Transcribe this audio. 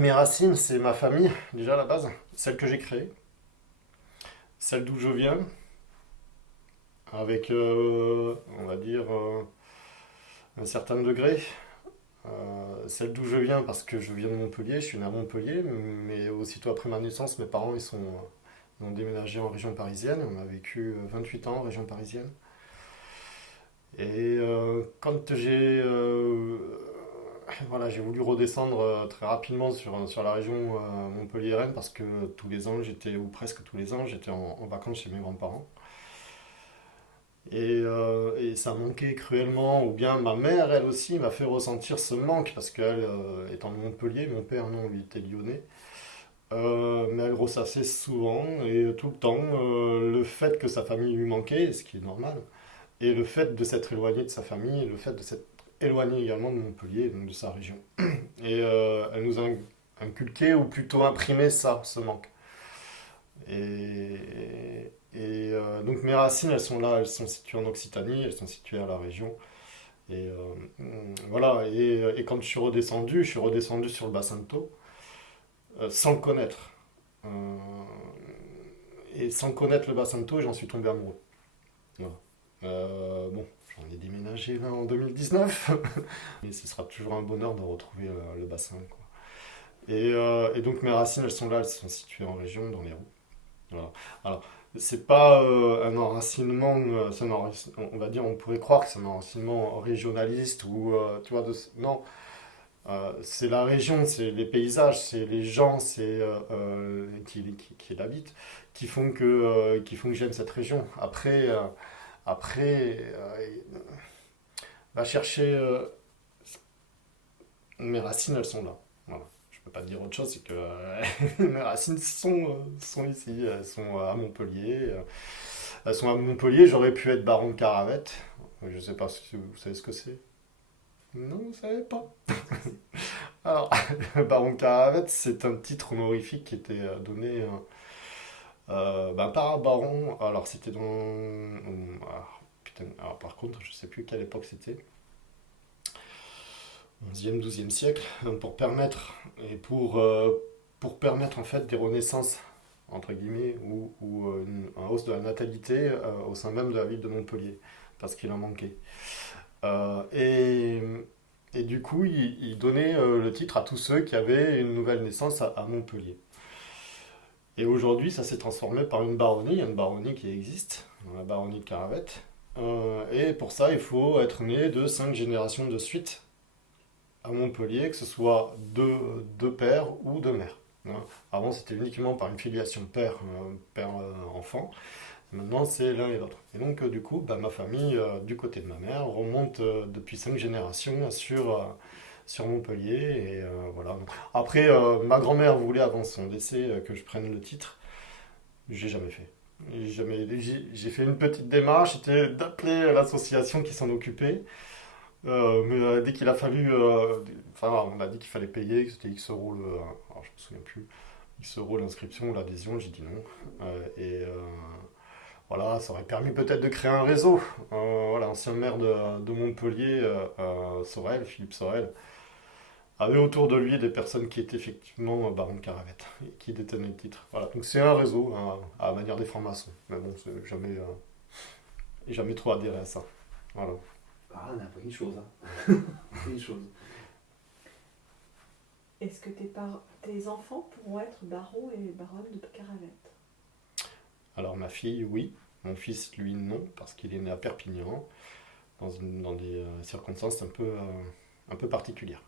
Mes racines, c'est ma famille, déjà à la base, celle que j'ai créée, celle d'où je viens, avec, on va dire, un certain degré. Celle d'où je viens, parce que je viens de Montpellier, je suis né à Montpellier, mais aussitôt après ma naissance, mes parents ils ont déménagé en région parisienne. On a vécu 28 ans en région parisienne. Et quand voilà, j'ai voulu redescendre très rapidement sur la région Montpellier-Rennes, parce que tous les ans, ou presque tous les ans, j'étais en vacances chez mes grands-parents. Et ça manquait cruellement, ou bien ma mère, elle aussi, m'a fait ressentir ce manque, parce qu'elle, étant de Montpellier, mon père, non, lui était lyonnais. Mais elle ressassait souvent et tout le temps le fait que sa famille lui manquait, ce qui est normal, et le fait de s'être éloigné de sa famille, et le fait de s'être éloigné également de Montpellier, donc de sa région. Et elle nous a inculqué, ou plutôt imprimé ça, ce manque. Donc mes racines, elles sont là, elles sont situées en Occitanie, elles sont situées à la région. Et voilà, et quand je suis redescendu sur le bassin de Thau, sans le connaître. Euh, et sans connaître le bassin de Thau, j'en suis tombé amoureux. Voilà. Bon, j'en ai déménagé là en 2019, mais ce sera toujours un bonheur de retrouver le bassin, quoi. Et donc mes racines, elles sont là, elles sont situées en région, dans les Roues. Voilà. Alors, c'est pas un enracinement, on va dire, on pourrait croire que c'est un enracinement régionaliste ou, tu vois, non. C'est la région, c'est les paysages, c'est les gens, qui l'habitent, qui font que j'aime cette région. Après, va chercher mes racines, elles sont là. Voilà. Je peux pas te dire autre chose, c'est que mes racines sont ici, elles sont à Montpellier. Elles sont à Montpellier, j'aurais pu être baron de Caravette. Je sais pas si vous savez ce que c'est. Non, vous savez pas. Alors, baron de Caravette, c'est un titre honorifique qui était donné par un baron. Alors, c'était dans. Putain, alors, par contre, je sais plus quelle époque c'était. 11e, 12e siècle, pour permettre en fait des renaissances, entre guillemets, ou une hausse de la natalité au sein même de la ville de Montpellier, parce qu'il en manquait. Euh, et, et du coup, il donnait le titre à tous ceux qui avaient une nouvelle naissance à Montpellier. Et aujourd'hui, ça s'est transformé par il y a une baronnie qui existe, la baronnie de Caravette. Et pour ça, il faut être né de 5 générations de suite à Montpellier, que ce soit de père ou de mère, hein. Avant, c'était uniquement par une filiation père-enfant. Maintenant, c'est l'un et l'autre. Et donc, du coup, ma famille, du côté de ma mère, remonte depuis 5 générations sur Montpellier. Et voilà. Après, ma grand-mère voulait, avant son décès, que je prenne le titre. J'ai jamais fait. J'ai fait une petite démarche, c'était d'appeler l'association qui s'en occupait. Mais dès qu'il a fallu. Enfin, on m'a dit qu'il fallait payer, que c'était X euros alors, je me souviens plus. X euros l'inscription ou l'adhésion, j'ai dit non. Voilà, ça aurait permis peut-être de créer un réseau. Voilà, l'ancien maire de Montpellier, Sorel, Philippe Sorel, avait autour de lui des personnes qui étaient effectivement baron de Caravette et qui détenaient le titre. Voilà, donc c'est un réseau, hein, à la manière des francs-maçons. Mais bon, jamais trop adhéré à ça. Voilà. Ah, on a appris une chose, hein. Une chose. Est-ce que tes enfants pourront être barons et baronnes de Caravette? Alors ma fille, oui. Mon fils, lui, non, parce qu'il est né à Perpignan, dans des circonstances un peu particulières.